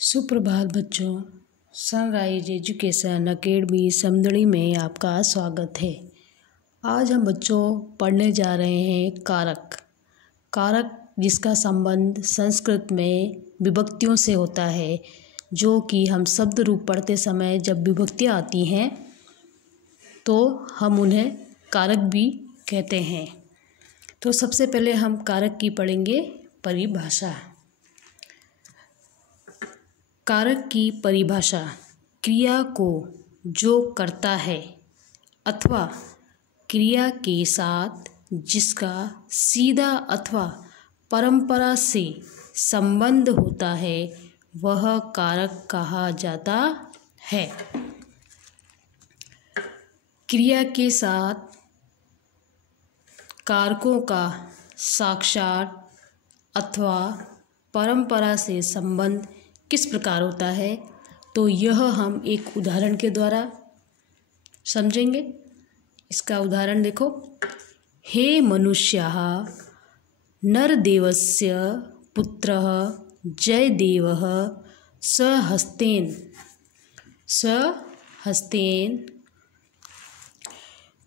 सुप्रभात बच्चों। Sunrise education academy Samdari में आपका स्वागत है। आज हम बच्चों पढ़ने जा रहे हैं कारक। कारक जिसका संबंध संस्कृत में विभक्तियों से होता है, जो कि हम शब्द रूप पढ़ते समय जब विभक्तियाँ आती हैं तो हम उन्हें कारक भी कहते हैं। तो सबसे पहले हम कारक की पढ़ेंगे परिभाषा। कारक की परिभाषा क्रिया को जो करता है अथवा क्रिया के साथ जिसका सीधा अथवा परंपरा से संबंध होता है वह कारक कहा जाता है। क्रिया के साथ कारकों का साक्षात अथवा परंपरा से संबंध किस प्रकार होता है, तो यह हम एक उदाहरण के द्वारा समझेंगे। इसका उदाहरण देखो। हे मनुष्याः नरदेवस्य पुत्रः जयदेवः सहस्तेन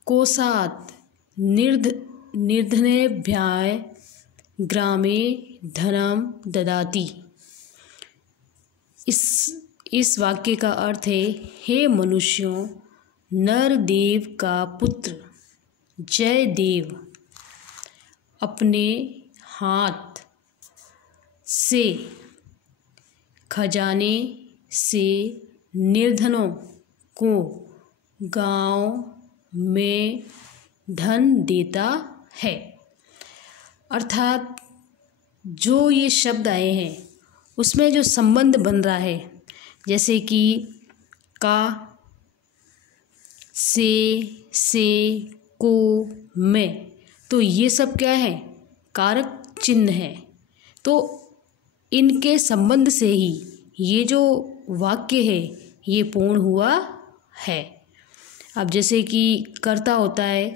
कोशात् निर्धनेभ्यः ग्रामे धनं ददाति। इस वाक्य का अर्थ है, हे मनुष्यों, नरदेव का पुत्र जयदेव अपने हाथ से खजाने से निर्धनों को गांव में धन देता है। अर्थात जो ये शब्द आए हैं उसमें जो संबंध बन रहा है, जैसे कि का, से, को, में, तो ये सब क्या है? कारक चिन्ह है। तो इनके संबंध से ही ये जो वाक्य है ये पूर्ण हुआ है। अब जैसे कि कर्ता होता है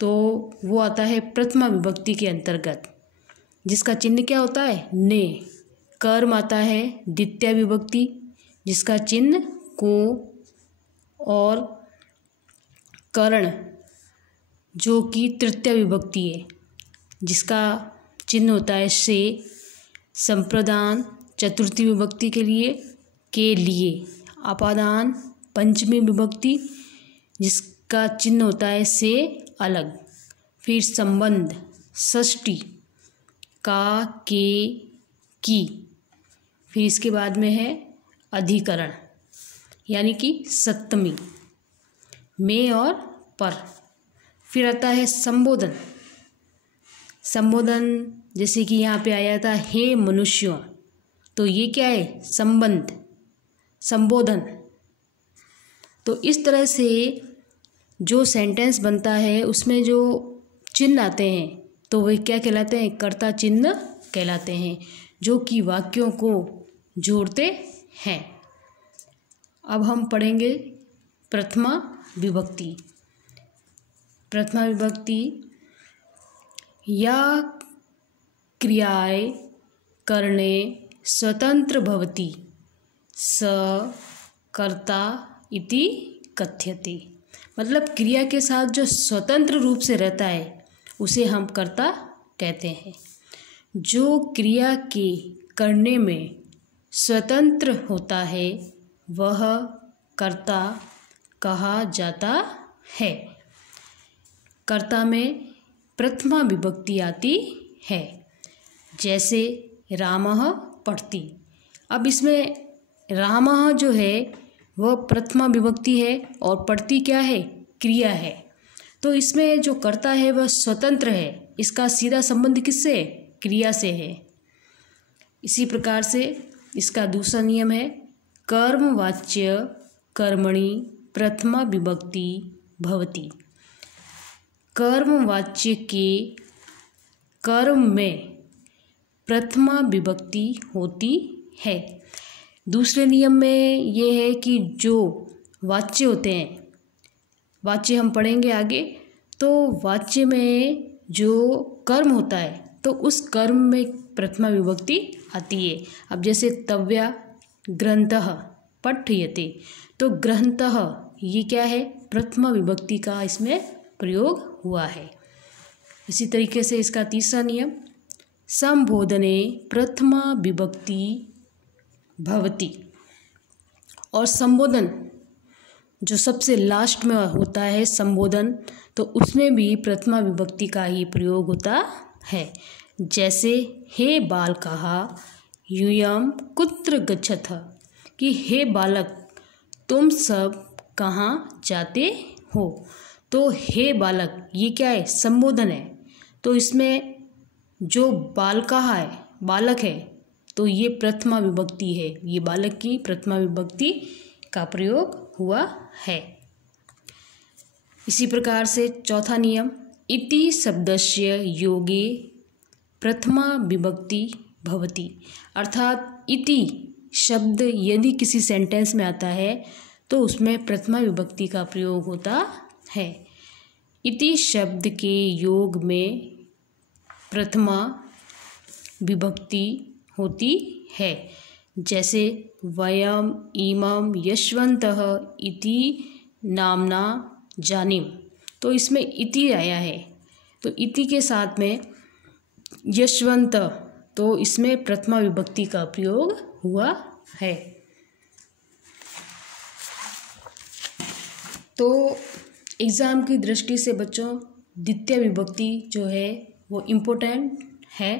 तो वो आता है प्रथमा विभक्ति के अंतर्गत, जिसका चिन्ह क्या होता है? ने। कर्म आता है द्वितीय विभक्ति, जिसका चिन्ह को, और करण जो कि तृतीय विभक्ति है, जिसका चिन्ह होता है से। संप्रदान चतुर्थी विभक्ति के लिए। अपादान पंचमी विभक्ति, जिसका चिन्ह होता है से अलग। फिर संबंध षष्ठी का, के, की। फिर इसके बाद में है अधिकरण यानी कि सप्तमी, में और पर। फिर आता है संबोधन। संबोधन जैसे कि यहाँ पे आया था हे मनुष्यों, तो ये क्या है? संबंध, संबोधन। तो इस तरह से जो सेंटेंस बनता है उसमें जो चिन्ह आते हैं तो वे क्या कहलाते हैं? कर्ता चिन्ह कहलाते हैं, जो कि वाक्यों को जोड़ते हैं। अब हम पढ़ेंगे प्रथमा विभक्ति। प्रथमा विभक्ति या क्रियाएं करने स्वतंत्र भवति स कर्ता इति कथ्यते। मतलब क्रिया के साथ जो स्वतंत्र रूप से रहता है उसे हम कर्ता कहते हैं। जो क्रिया के करने में स्वतंत्र होता है वह कर्ता कहा जाता है। कर्ता में प्रथमा विभक्ति आती है, जैसे रामः पढ़ति। अब इसमें रामः जो है वह प्रथमा विभक्ति है और पढ़ति क्या है? क्रिया है। तो इसमें जो कर्ता है वह स्वतंत्र है। इसका सीधा संबंध किससे है? क्रिया से है। इसी प्रकार से इसका दूसरा नियम है कर्मवाच्य कर्मणि प्रथमा विभक्ति भवति। कर्मवाच्य के कर्म में प्रथमा विभक्ति होती है। दूसरे नियम में ये है कि जो वाच्य होते हैं, वाच्य हम पढ़ेंगे आगे, तो वाच्य में जो कर्म होता है तो उस कर्म में प्रथमा विभक्ति आती है। अब जैसे तव्या ग्रंथः पठ्यते, तो ग्रंथः ये क्या है, प्रथमा विभक्ति का इसमें प्रयोग हुआ है। इसी तरीके से इसका तीसरा नियम, संबोधने प्रथमा विभक्ति भवति। और संबोधन जो सबसे लास्ट में होता है संबोधन, तो उसमें भी प्रथमा विभक्ति का ही प्रयोग होता है। जैसे हे बालकः यूयं कुत्र गच्छथ, कि हे बालक तुम सब कहाँ जाते हो। तो हे बालक ये क्या है, संबोधन है। तो इसमें जो बालकः है, बालक है, तो ये प्रथमा विभक्ति है, ये बालक की प्रथमा विभक्ति का प्रयोग हुआ है। इसी प्रकार से चौथा नियम, इति शब्दस्य योगे प्रथमा विभक्ति भवति। अर्थात इति शब्द यदि किसी सेंटेंस में आता है तो उसमें प्रथमा विभक्ति का प्रयोग होता है। इति शब्द के योग में प्रथमा विभक्ति होती है। जैसे वयम इमं यशवन्तः इति नामना जानीम, तो इसमें इति आया है, तो इति के साथ में यशवंत, तो इसमें प्रथमा विभक्ति का प्रयोग हुआ है। तो एग्ज़ाम की दृष्टि से बच्चों द्वितीय विभक्ति जो है वो इम्पोर्टेंट है।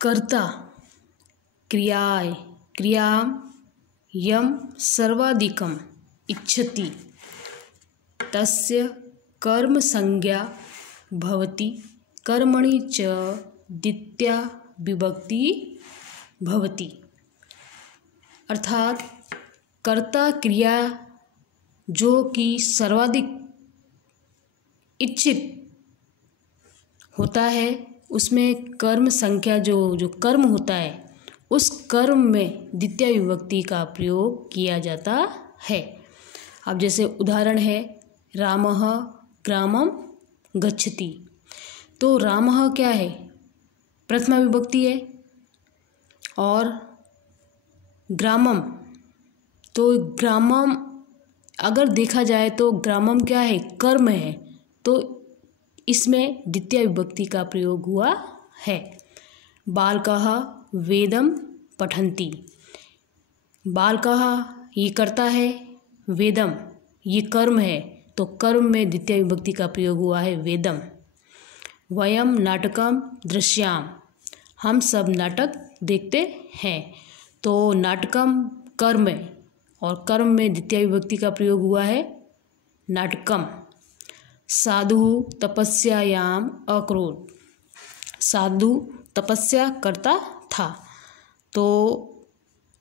कर्ता क्रियाय क्रियां यम सर्वाधिकम इच्छति तस्य कर्म संज्ञा भवति, कर्मणि च द्वितीया विभक्ति भवति। अर्थात कर्ता क्रिया जो कि सर्वाधिक इच्छित होता है, उसमें कर्म संख्या जो कर्म होता है उस कर्म में द्वितीय विभक्ति का प्रयोग किया जाता है। अब जैसे उदाहरण है रामः ग्रामं गच्छति, तो रामः क्या है, प्रथमा विभक्ति है, और ग्रामम, तो ग्रामम अगर देखा जाए तो ग्रामम क्या है, कर्म है, तो इसमें द्वितीय विभक्ति का प्रयोग हुआ है। बालकः वेदम पठन्ति, बालकः ये करता है, वेदम ये कर्म है, तो कर्म में द्वितीय विभक्ति का प्रयोग हुआ है वेदम। वयम नाटकम दृश्याम, हम सब नाटक देखते हैं, तो नाटकम कर्म है और कर्म में द्वितीय विभक्ति का प्रयोग हुआ है नाटकम। साधु तपस्यायाम अकरोत्, साधु तपस्या करता था, तो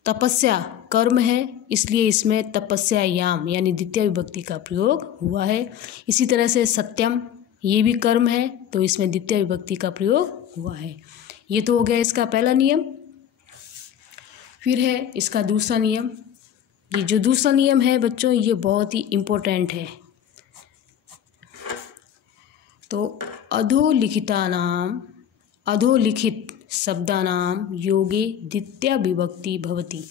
तपस्या कर्म है, इसलिए इसमें तपस्यायाम यानी द्वितीय विभक्ति का प्रयोग हुआ है। इसी तरह से सत्यम ये भी कर्म है, तो इसमें द्वितीय विभक्ति का प्रयोग हुआ है। ये तो हो गया इसका पहला नियम। फिर है इसका दूसरा नियम। ये जो दूसरा नियम है बच्चों ये बहुत ही इम्पोर्टेंट है। तो अधोलिखित शब्दानाम योगे द्वितीया विभक्ति भवति।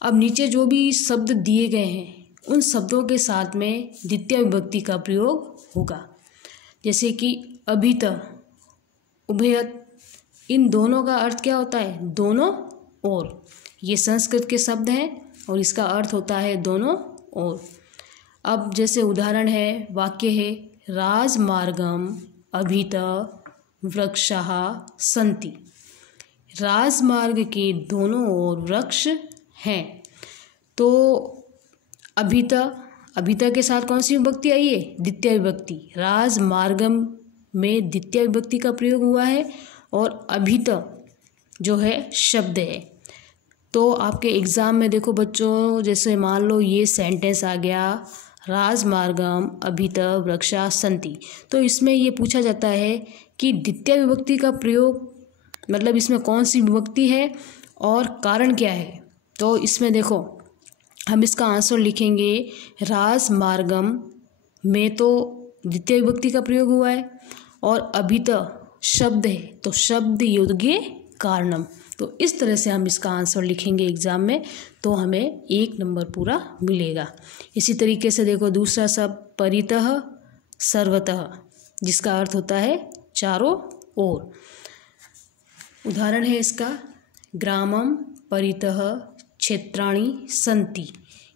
अब नीचे जो भी शब्द दिए गए हैं उन शब्दों के साथ में द्वितीय विभक्ति का प्रयोग होगा। जैसे कि अभित, उभयत, इन दोनों का अर्थ क्या होता है, दोनों ओर। ये संस्कृत के शब्द हैं और इसका अर्थ होता है दोनों ओर। अब जैसे उदाहरण है, वाक्य है राजमार्गम अभित वृक्षाः सन्ति, राजमार्ग के दोनों ओर वृक्ष हैं। तो अभित के साथ कौन सी विभक्ति आई है, द्वितीय विभक्ति। राजमार्गम में द्वितीय विभक्ति का प्रयोग हुआ है और अभित जो है शब्द है। तो आपके एग्ज़ाम में देखो बच्चों, जैसे मान लो ये सेंटेंस आ गया राजमार्गम अभित वृक्षाः सन्ति, तो इसमें ये पूछा जाता है कि द्वितीय विभक्ति का प्रयोग मतलब इसमें कौन सी विभक्ति है और कारण क्या है। तो इसमें देखो हम इसका आंसर लिखेंगे, राजमार्गम में तो द्वितीय विभक्ति का प्रयोग हुआ है और अभित शब्द है तो शब्द योगे कारणम। तो इस तरह से हम इसका आंसर लिखेंगे एग्जाम में तो हमें 1 नंबर पूरा मिलेगा। इसी तरीके से देखो दूसरा शब्द परितः सर्वतः, जिसका अर्थ होता है चारों ओर। उदाहरण है इसका, ग्रामम परितः क्षेत्राणि सन्ति,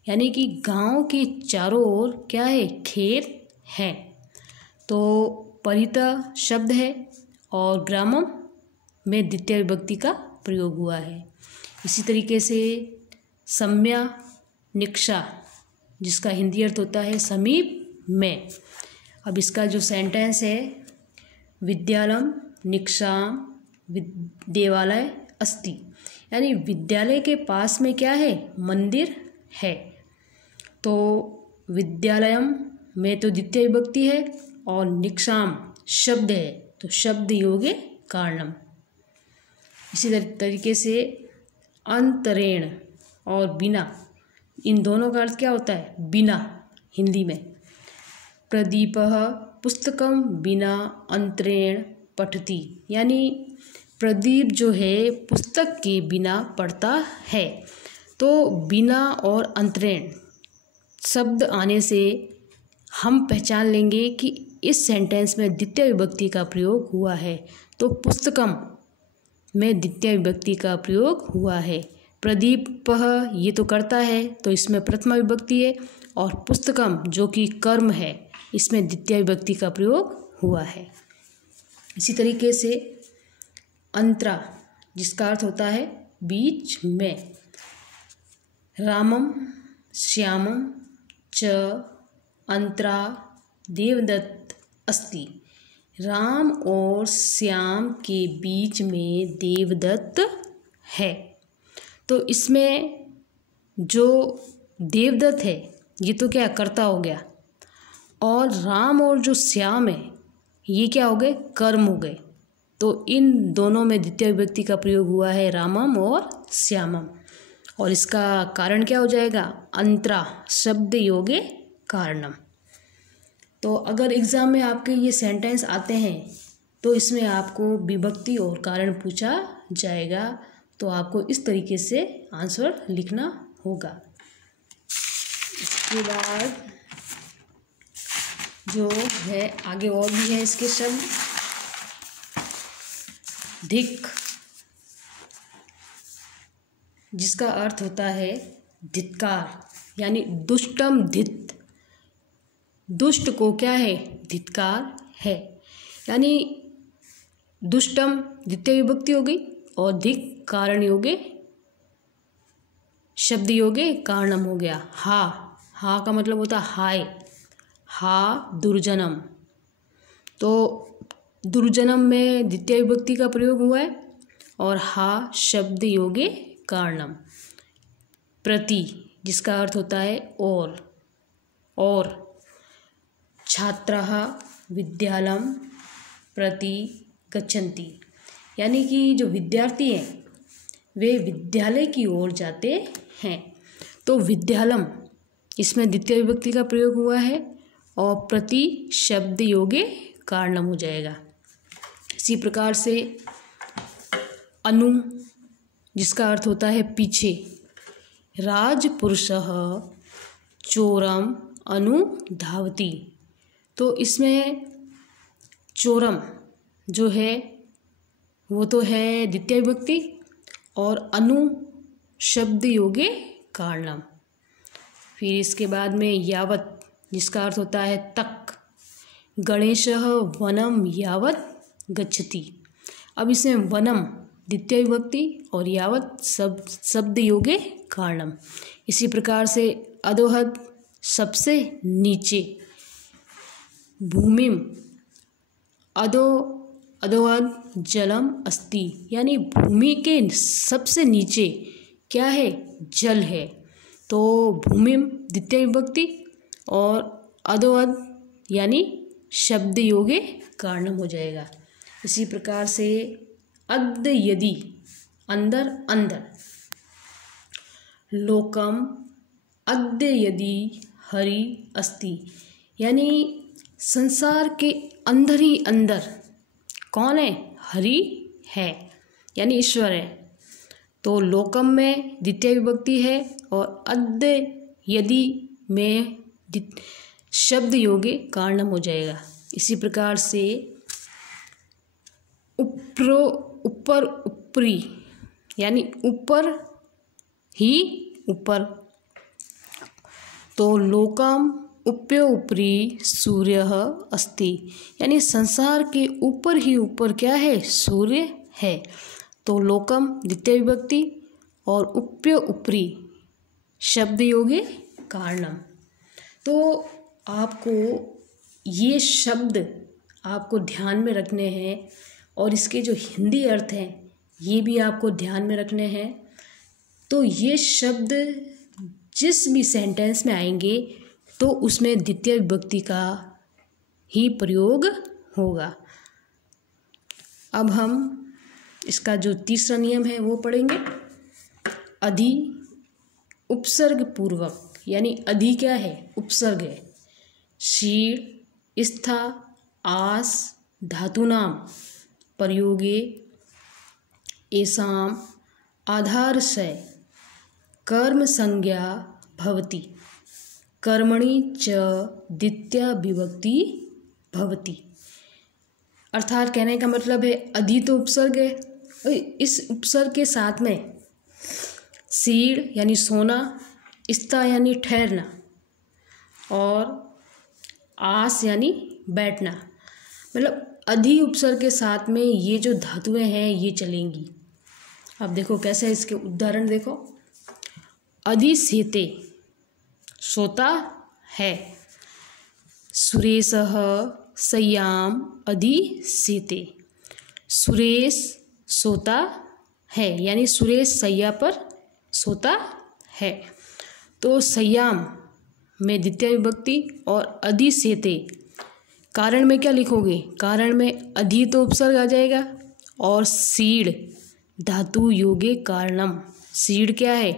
यानी कि गांव के चारों ओर क्या है, खेत है। तो परितः शब्द है और ग्रामम में द्वितीय विभक्ति का प्रयोग हुआ है। इसी तरीके से सम्या निक्षा, जिसका हिंदी अर्थ होता है समीप में। अब इसका जो सेंटेंस है, विद्यालयम निक्षाम देवालय अस्ति, यानी विद्यालय के पास में क्या है, मंदिर है। तो विद्यालयम में तो द्वितीय विभक्ति है और निक्षाम शब्द है तो शब्द योगे कारणम। इसी तरीके से अंतरेण और बिना, इन दोनों का अर्थ क्या होता है, बिना हिंदी में। प्रदीपः पुस्तकम बिना अंतरेण पठति, यानी प्रदीप जो है पुस्तक के बिना पढ़ता है। तो बिना और अंतरेण शब्द आने से हम पहचान लेंगे कि इस सेंटेंस में द्वितीय विभक्ति का प्रयोग हुआ है। तो पुस्तकम में द्वितीय विभक्ति का प्रयोग हुआ है। प्रदीपः ये तो करता है तो इसमें प्रथमा विभक्ति है, और पुस्तकम जो कि कर्म है इसमें द्वितीय विभक्ति का प्रयोग हुआ है। इसी तरीके से अंतरा, जिसका अर्थ होता है बीच में। रामम श्यामम च अंतरा देवदत्त अस्ति, राम और श्याम के बीच में देवदत्त है। तो इसमें जो देवदत्त है ये तो क्या कर्ता हो गया, और राम और जो श्याम है ये क्या हो गए, कर्म हो गए। तो इन दोनों में द्वितीय विभक्ति का प्रयोग हुआ है, रामम और श्यामम, और इसका कारण क्या हो जाएगा, अंतरा शब्द योगे कारणम। तो अगर एग्ज़ाम में आपके ये सेंटेंस आते हैं तो इसमें आपको विभक्ति और कारण पूछा जाएगा, तो आपको इस तरीके से आंसर लिखना होगा। इसके बाद जो है आगे और भी है इसके शब्द, धिक, जिसका अर्थ होता है धिक्कार, यानी दुष्टम धित, दुष्ट को क्या है, धिक्कार है। यानी दुष्टम द्वितीय विभक्ति हो गई और धिक कारण योगे शब्द योगे कारणम हो गया। हा, हा का मतलब होता है हाय, हा दुर्जनम, तो दुर्जनम में द्वितीय विभक्ति का प्रयोग हुआ है और हा शब्द योगे कारणम। प्रति, जिसका अर्थ होता है और छात्राः विद्यालयं प्रति गच्छन्ति, यानी कि जो विद्यार्थी हैं वे विद्यालय की ओर जाते हैं। तो विद्यालम इसमें द्वितीय विभक्ति का प्रयोग हुआ है और प्रति शब्द योगे कारणम हो जाएगा। इसी प्रकार से अनु, जिसका अर्थ होता है पीछे, राजपुरुषः चोरम अनुधावति, तो इसमें चोरम जो है वो तो है द्वितीय विभक्ति और अनु शब्द योगे कारणम। फिर इसके बाद में यावत, जिसका अर्थ होता है तक, गणेशः वनम यावत गच्छति, अब इसमें वनम द्वितीय विभक्ति और यावत शब्द योगे कारणम। इसी प्रकार से अधोहद सबसे नीचे, भूमिम अधोहद जलम अस्ति, यानी भूमि के सबसे नीचे क्या है, जल है। तो भूमिम द्वितीय विभक्ति और अधोहद यानी शब्द योगे कारणम हो जाएगा। इसी प्रकार से अद्य यदि अंदर अंदर, लोकम अद्य यदि हरि अस्ति, यानी संसार के अंदर ही अंदर कौन है? हरि है, यानी ईश्वर है। तो लोकम में द्वितीय विभक्ति है और अद्य यदि में शब्द योगे कारणम हो जाएगा। इसी प्रकार से उपरो ऊपर ऊपरी यानी ऊपर ही ऊपर। तो लोकम उप्य उपरी सूर्य अस्ति, यानी संसार के ऊपर ही ऊपर क्या है? सूर्य है। तो लोकम द्वितीय विभक्ति और उप्य उपरी शब्द योगे कारणम। तो आपको ये शब्द आपको ध्यान में रखने हैं और इसके जो हिंदी अर्थ हैं ये भी आपको ध्यान में रखने हैं। तो ये शब्द जिस भी सेंटेंस में आएंगे तो उसमें द्वितीय विभक्ति का ही प्रयोग होगा। अब हम इसका जो तीसरा नियम है वो पढ़ेंगे। अधि उपसर्ग पूर्वक, यानी अधि क्या है? उपसर्ग है। शीर स्था आस धातूनाम प्रयोगे एसाम आधारस्य कर्म संज्ञा भवति कर्मणि च द्वितीया विभक्ति भवति। अर्थात कहने का मतलब है अधि तो उपसर्ग है, इस उपसर्ग के साथ में सीड़ यानी सोना, स्था यानी ठहरना और आस यानी बैठना, मतलब अधि उपसर्ग के साथ में ये जो धातुएं हैं ये चलेंगी। अब देखो कैसे, इसके उदाहरण देखो। अधि सेते सोता है, सुरेशः सय्याम अधि सेते, सुरेश सोता है, यानी सुरेश सैया पर सोता है। तो सय्याम में द्वितीय विभक्ति और अधि सेते, कारण में क्या लिखोगे? कारण में अधि तो उपसर्ग आ जाएगा और सीड़ धातु योगे कारणम, सीड़ क्या है?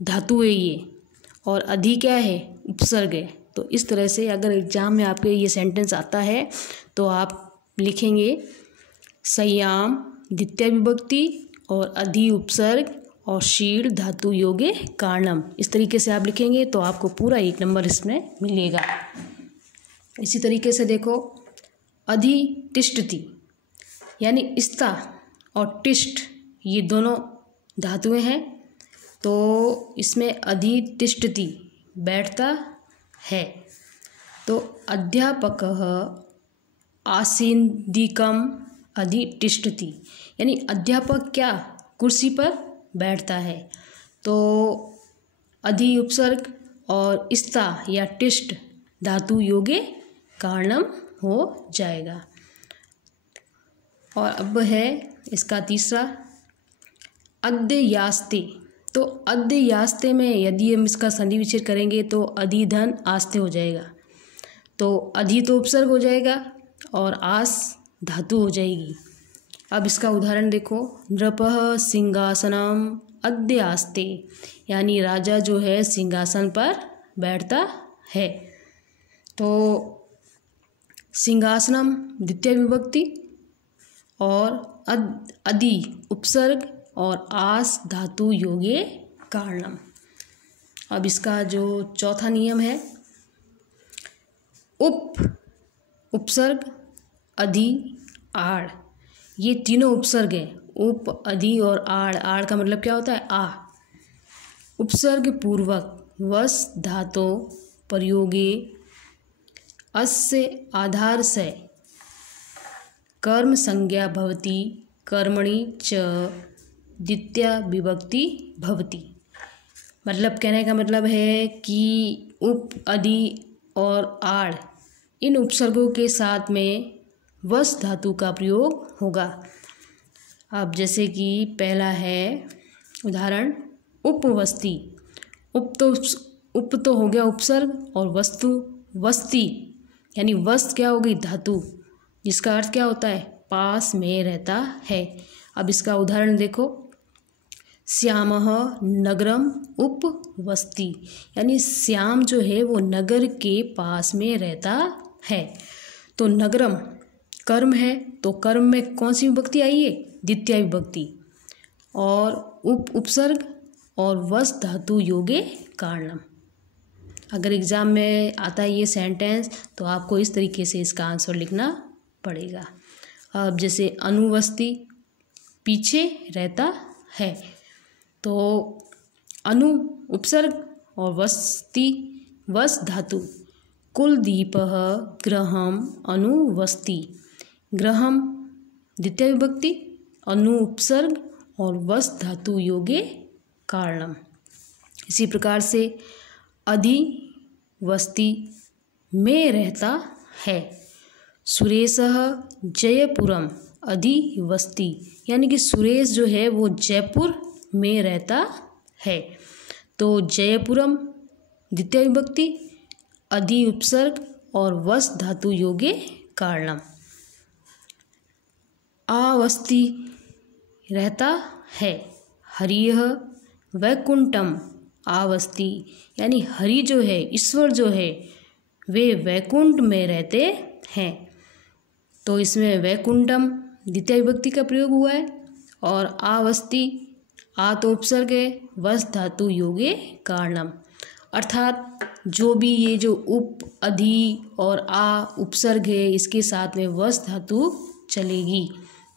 धातु है ये, और अधि क्या है? उपसर्ग है। तो इस तरह से अगर एग्जाम में आपके ये सेंटेंस आता है तो आप लिखेंगे सय्याम द्वितीय विभक्ति और अधि उपसर्ग और शीड़ धातु योगे कारणम। इस तरीके से आप लिखेंगे तो आपको पूरा 1 नंबर इसमें मिलेगा। इसी तरीके से देखो, अधि तिष्ठति, यानी स्था और टिष्ठ ये दोनों धातुएं हैं। तो इसमें अधि तिष्ठति बैठता है। तो अध्यापकः आसीनदिकम अधि तिष्ठति, यानी अध्यापक क्या? कुर्सी पर बैठता है। तो अधि उपसर्ग और स्था या टिष्ठ धातु योगे कारणम हो जाएगा। और अब है इसका तीसरा अद्य यास्ते। तो अद्य यास्ते में यदि हम इसका संधि विच्छेद करेंगे तो अधि धन आस्ते हो जाएगा। तो अधि तो उपसर्ग हो जाएगा और आस धातु हो जाएगी। अब इसका उदाहरण देखो, नृपः सिंहासनम अद्य आस्ते, यानी राजा जो है सिंहासन पर बैठता है। तो सिंहासनम द्वितीय विभक्ति और अधि उपसर्ग और आस धातु योगे कारणम। अब इसका जो चौथा नियम है, उपसर्ग अधि आड़, ये तीनों उपसर्ग हैं। उप अधि और आड़, आड़ का मतलब क्या होता है? आ। उपसर्ग पूर्वक वस धातो प्रयोगे अस्य आधार से कर्म संज्ञा भवति कर्मणि च द्वितीया विभक्ति भवति। मतलब कहने का मतलब है कि उप अधि और आड़ इन उपसर्गों के साथ में वस धातु का प्रयोग होगा। अब जैसे कि पहला है उदाहरण उपवस्ती। उप तो हो गया उपसर्ग और वस्तु वस्ती, यानी वस्त क्या हो गई? धातु, जिसका अर्थ क्या होता है? पास में रहता है। अब इसका उदाहरण देखो, श्यामः नगरम उपवस्ति, यानी श्याम जो है वो नगर के पास में रहता है। तो नगरम कर्म है तो कर्म में कौन सी विभक्ति आई है? द्वितीय विभक्ति। और उपसर्ग और वस धातु योगे कारणम। अगर एग्ज़ाम में आता है ये सेंटेंस तो आपको इस तरीके से इसका आंसर लिखना पड़ेगा। अब जैसे अनुवस्ति, पीछे रहता है, तो अनु उपसर्ग और वस्ति वस धातु। कुलदीपः गृहम अनुवस्ति। गृहम द्वितीय विभक्ति, अनु उपसर्ग और वस धातु योगे कारणम। इसी प्रकार से अधिवस्ति में रहता है। सुरेशः जयपुरम अधिवस्ति, यानी कि सुरेश जो है वो जयपुर में रहता है। तो जयपुरम द्वितीय विभक्ति, अधि उपसर्ग और वस धातु योगे कारणम। आवस्ति रहता है। हरिः वैकुंठम आवस्ति, यानी हरि जो है, ईश्वर जो है, वे वैकुंठ में रहते हैं। तो इसमें वैकुंठम द्वितीय विभक्ति का प्रयोग हुआ है और आवस्ति, आ तो उपसर्ग है, वस धातु योगे कारणम। अर्थात जो भी ये जो उप, अधि और आ उपसर्ग है, इसके साथ में वस धातु चलेगी।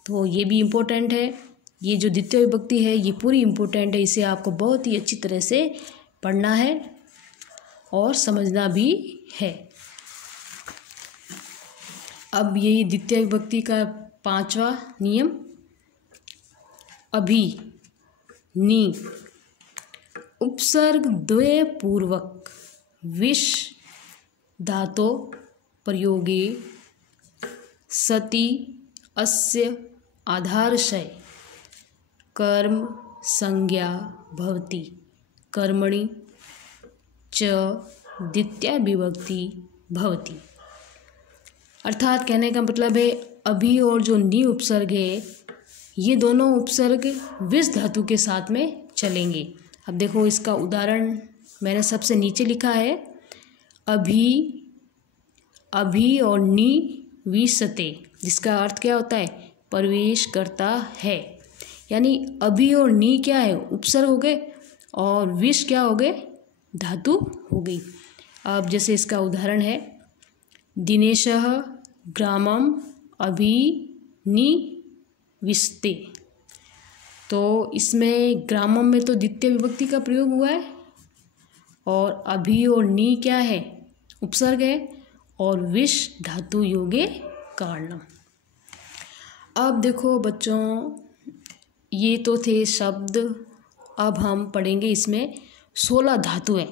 तो ये भी इम्पोर्टेंट है। ये जो द्वितीय विभक्ति है ये पूरी इम्पोर्टेंट है, इसे आपको बहुत ही अच्छी तरह से पढ़ना है और समझना भी है। अब यही द्वितीय विभक्ति का 5वां नियम, अभि नि उपसर्ग द्वय पूर्वक विश धातो प्रयोगे सति अस्य आधारशय कर्म संज्ञा भवति। कर्मणि च द्वितीया विभक्ति भवति। अर्थात कहने का मतलब है अभी और जो नि उपसर्ग है ये दोनों उपसर्ग विस धातु के साथ में चलेंगे। अब देखो इसका उदाहरण मैंने सबसे नीचे लिखा है, अभी, अभी और नि विशते, जिसका अर्थ क्या होता है? प्रवेश करता है। यानी अभी और नि क्या है? उपसर्ग हो गए और विश क्या हो गए? धातु हो गई। अब जैसे इसका उदाहरण है, दिनेशः ग्रामम अभिनिविशते। तो इसमें ग्रामम में तो द्वितीय विभक्ति का प्रयोग हुआ है और अभी और नि क्या है? उपसर्ग है और विश धातु योगे कारणम। अब देखो बच्चों, ये तो थे शब्द। अब हम पढ़ेंगे इसमें 16 धातुएं।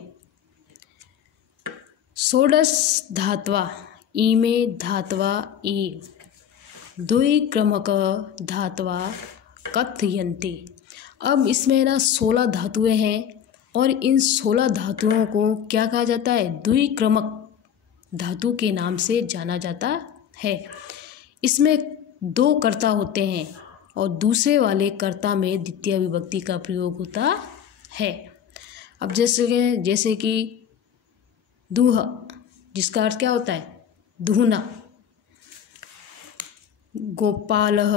षोडश धात्वा इमे धात्वा एव द्विक्रमक धात्वा कथयन्ते। अब इसमें ना 16 धातुएं हैं और इन 16 धातुओं को क्या कहा जाता है? द्विक्रमक धातु के नाम से जाना जाता है। इसमें 2 कर्ता होते हैं और दूसरे वाले कर्ता में द्वितीय विभक्ति का प्रयोग होता है। अब जैसे कि दूह, जिसका अर्थ क्या होता है? दूहना। गोपालः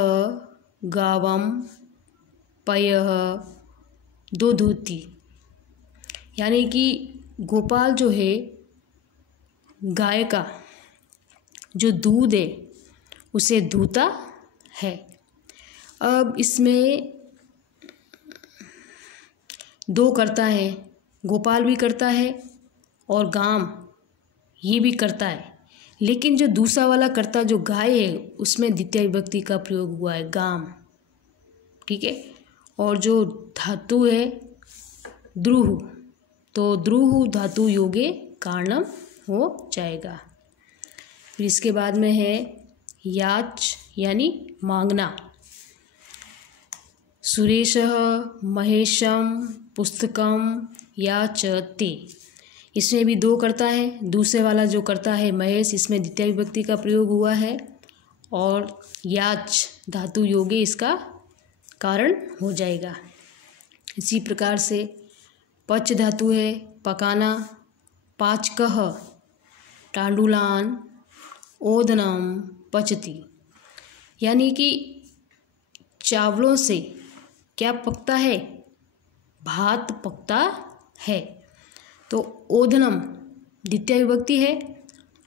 गावम पयः दुधुति, यानी कि गोपाल जो है गाय का जो दूध है उसे दूता है। अब इसमें 2 करता है, गोपाल भी करता है और गाम ये भी करता है, लेकिन जो दूसरा वाला कर्ता जो गाय है उसमें द्वितीय विभक्ति का प्रयोग हुआ है, गाम। ठीक है। और जो धातु है द्रुह, तो द्रुह धातु योगे कारणम हो जाएगा। फिर इसके बाद में है याच, यानी मांगना। सुरेशः महेशम पुस्तकम याचते। इसमें भी 2 करता है, दूसरे वाला जो करता है महेश, इसमें द्वितीय विभक्ति का प्रयोग हुआ है और याच धातु योगे इसका कारण हो जाएगा। इसी प्रकार से पच धातु है पकाना, पाचकः टांडुलान ओदनम पचती। यानी कि चावलों से क्या पकता है, भात पकता है। तो ओदनम द्वितीय विभक्ति है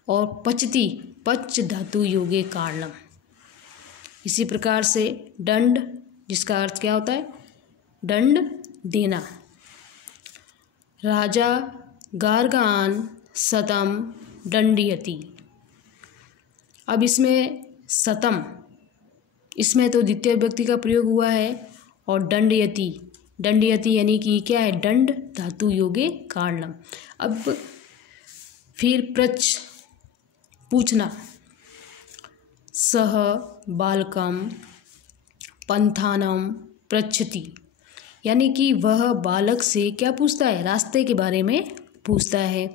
और पचती पच धातु योगे कारणम। इसी प्रकार से दंड, जिसका अर्थ क्या होता है, दंड देना। राजा गार्गान सतम दंडयति। अब इसमें सतम, इसमें तो द्वितीय विभक्ति का प्रयोग हुआ है, और दंडयति, दंडयति यानी कि क्या है, दंड धातु योगे कारणम। अब फिर प्रच, पूछना। सह बालकम पंथानम पृच्छति, यानी कि वह बालक से क्या पूछता है, रास्ते के बारे में पूछता है।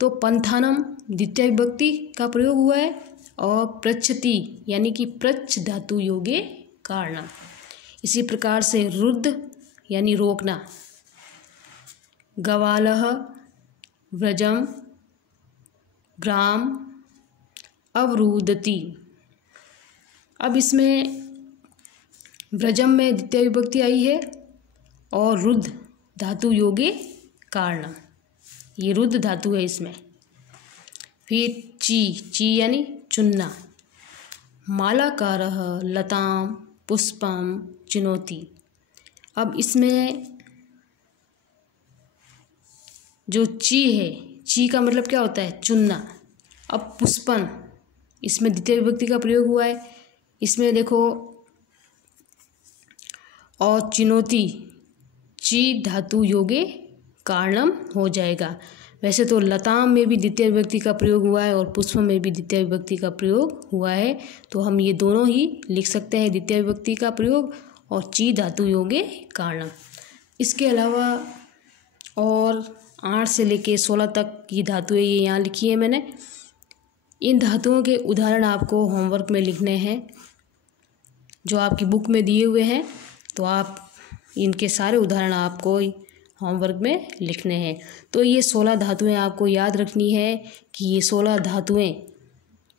तो पंथानम द्वितीय विभक्ति का प्रयोग हुआ है, और पृच्छति यानी कि पृच्छ धातु योगे कारणम। इसी प्रकार से रुद्ध यानी रोकना। गवालः व्रजम ग्राम अवरुदति। अब इसमें व्रजम में द्वितीय विभक्ति आई है, और रुद्ध धातु योगे कारणम, ये रुद्ध धातु है इसमें। फिर ची, ची यानी चुनना। मालाकारः लताम पुष्पम चिनोति। अब इसमें जो ची है, ची का मतलब क्या होता है, चुनना। अब पुष्पन, इसमें द्वितीय विभक्ति का प्रयोग हुआ है। इसमें देखो, और चिनोति, ची धातु योगे कारणम हो जाएगा। वैसे तो लताम में भी द्वितीय विभक्ति का प्रयोग हुआ है, और पुष्प में भी द्वितीय विभक्ति का प्रयोग हुआ है, तो हम ये दोनों ही लिख सकते हैं, द्वितीय विभक्ति का प्रयोग और ची धातु योगे कारणम। इसके अलावा और 8 से लेके 16 तक की धातुएं ये यहाँ लिखी है मैंने। इन धातुओं के उदाहरण आपको होमवर्क में लिखने हैं, जो आपकी बुक में दिए हुए हैं। तो आप इनके सारे उदाहरण आपको होमवर्क में लिखने हैं। तो ये 16 धातुएं आपको याद रखनी है कि ये 16 धातुएं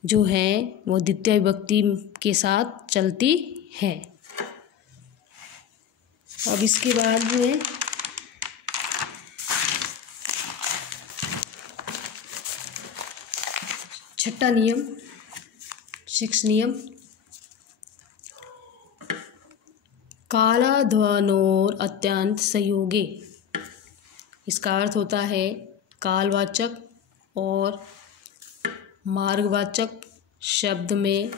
जो हैं वो द्वितीय विभक्ति के साथ चलती हैं। अब इसके बाद में छठा नियम, 6 नियम। कालाध्वनोर अत्यंत संयोगे। इसका अर्थ होता है कालवाचक और मार्गवाचक शब्द में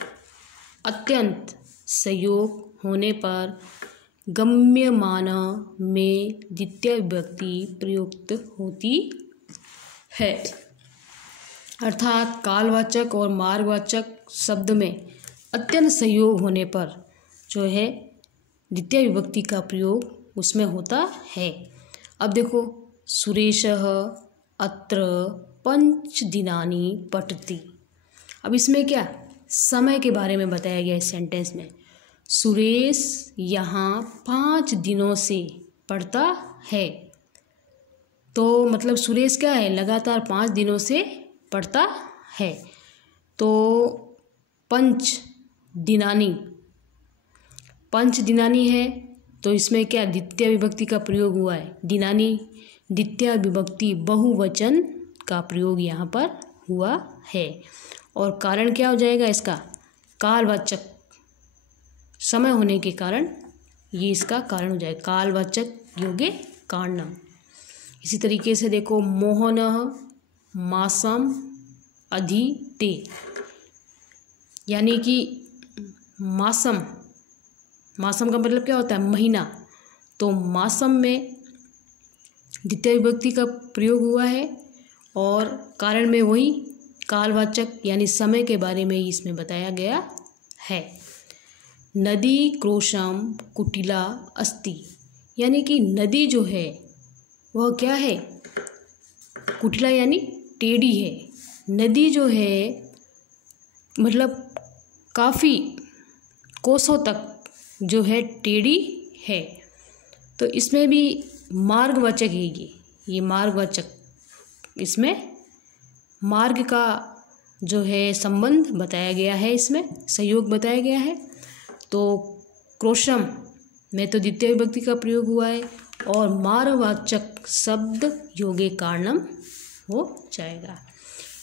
अत्यंत संयोग होने पर गम्यमाना में द्वितीय विभक्ति प्रयुक्त होती है। अर्थात कालवाचक और मार्गवाचक शब्द में अत्यंत संयोग होने पर जो है द्वितीय विभक्ति का प्रयोग उसमें होता है। अब देखो, सुरेशः अत्र 5 दिनानि पठति। अब इसमें क्या, समय के बारे में बताया गया इस सेंटेंस में। सुरेश यहाँ 5 दिनों से पढ़ता है। तो मतलब सुरेश क्या है, लगातार 5 दिनों से पढ़ता है। तो 5 दिनानि, 5 दिनानि है, तो इसमें क्या द्वितीय विभक्ति का प्रयोग हुआ है। दिनानि द्वितीय विभक्ति बहुवचन का प्रयोग यहाँ पर हुआ है। और कारण क्या हो जाएगा इसका, कालवाचक, समय होने के कारण ये इसका कारण हो जाएगा, कालवाचक योगे कारणम। इसी तरीके से देखो, मोहनः मासम अधीते, यानी कि मासम, मासम का मतलब क्या होता है, महीना। तो मासम में द्वितीय विभक्ति का प्रयोग हुआ है, और कारण में वही कालवाचक यानी समय के बारे में ही इसमें बताया गया है। नदी क्रोशम कुटिला अस्ति, यानी कि नदी जो है वह क्या है, कुटिला यानी टेढ़ी है। नदी जो है मतलब काफ़ी कोसों तक जो है टेढ़ी है। तो इसमें भी मार्गवाचक है ये मार्गवाचक, इसमें मार्ग का जो है संबंध बताया गया है, इसमें सहयोग बताया गया है। तो क्रोशम में तो द्वितीय विभक्ति का प्रयोग हुआ है और मारवाचक शब्द योगे कारणम हो जाएगा।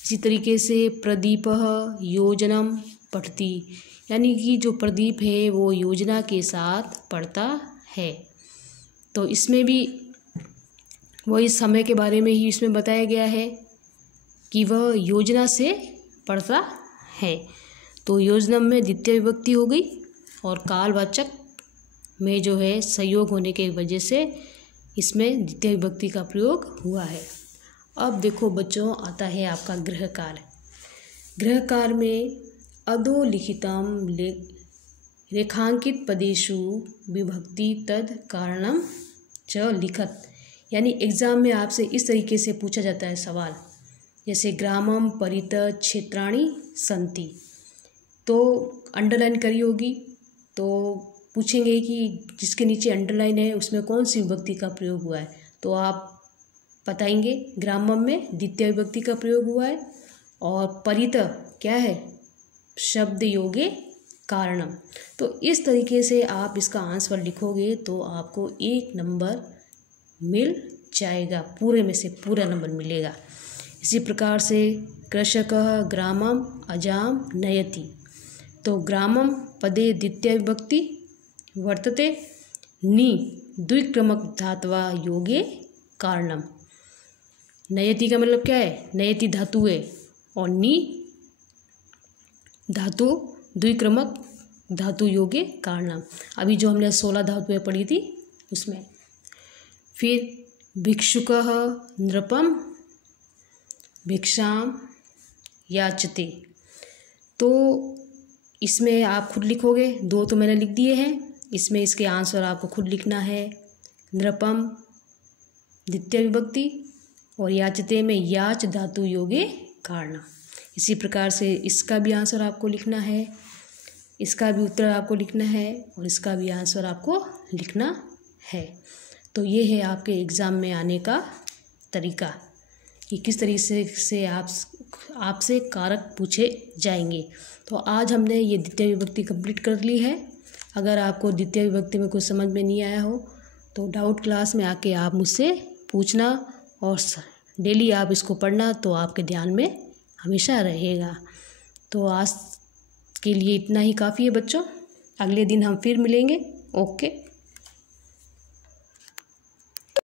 इसी तरीके से प्रदीपः योजनम पठति, यानी कि जो प्रदीप है वो योजना के साथ पढ़ता है। तो इसमें भी वही समय के बारे में ही इसमें बताया गया है कि वह योजना से पढ़ता है। तो योजनम में द्वितीय विभक्ति हो गई और कालवाचक में जो है संयोग होने के वजह से इसमें द्वितीय विभक्ति का प्रयोग हुआ है। अब देखो बच्चों, आता है आपका गृहकार। गृहकार में अधोलिखितम रेखांकित पदेषु विभक्ति तद कारणम च लिखत, यानी एग्ज़ाम में आपसे इस तरीके से पूछा जाता है सवाल, जैसे ग्रामम परित क्षेत्राणि सन्ति, तो अंडरलाइन करी होगी, तो पूछेंगे कि जिसके नीचे अंडरलाइन है उसमें कौन सी विभक्ति का प्रयोग हुआ है, तो आप बताएंगे ग्रामम में द्वितीय विभक्ति का प्रयोग हुआ है और परित क्या है, शब्द योगे कारणम। तो इस तरीके से आप इसका आंसर लिखोगे तो आपको 1 नंबर मिल जाएगा, पूरे में से पूरा नंबर मिलेगा। इसी प्रकार से कृषकः ग्रामम अजाम नयति, तो ग्रामम पदे द्वितीय विभक्ति वर्तते नि द्विक्रमक धात्वा योगे कारणम। नयति का मतलब क्या है, नयति धातु है और नि धातु द्विक्रमक धातु योगे कारणम। अभी जो हमने 16 धातुएं पढ़ी थी उसमें। फिर भिक्षुकः नृपम भिक्षाम याचते, तो इसमें आप खुद लिखोगे, 2 तो मैंने लिख दिए हैं, इसमें इसके आंसर आपको खुद लिखना है। नृपम द्वितीय विभक्ति और याचते में याच धातु योगे कारण। इसी प्रकार से इसका भी आंसर आपको लिखना है, इसका भी उत्तर आपको लिखना है और इसका भी आंसर आपको लिखना है। तो ये है आपके एग्ज़ाम में आने का तरीका कि किस तरीके से आपसे कारक पूछे जाएंगे। तो आज हमने ये द्वितीय विभक्ति कंप्लीट कर ली है। अगर आपको द्वितीय विभक्ति में कुछ समझ में नहीं आया हो तो डाउट क्लास में आके आप मुझसे पूछना और डेली आप इसको पढ़ना, तो आपके ध्यान में हमेशा रहेगा। तो आज के लिए इतना ही काफ़ी है बच्चों, अगले दिन हम फिर मिलेंगे। ओके।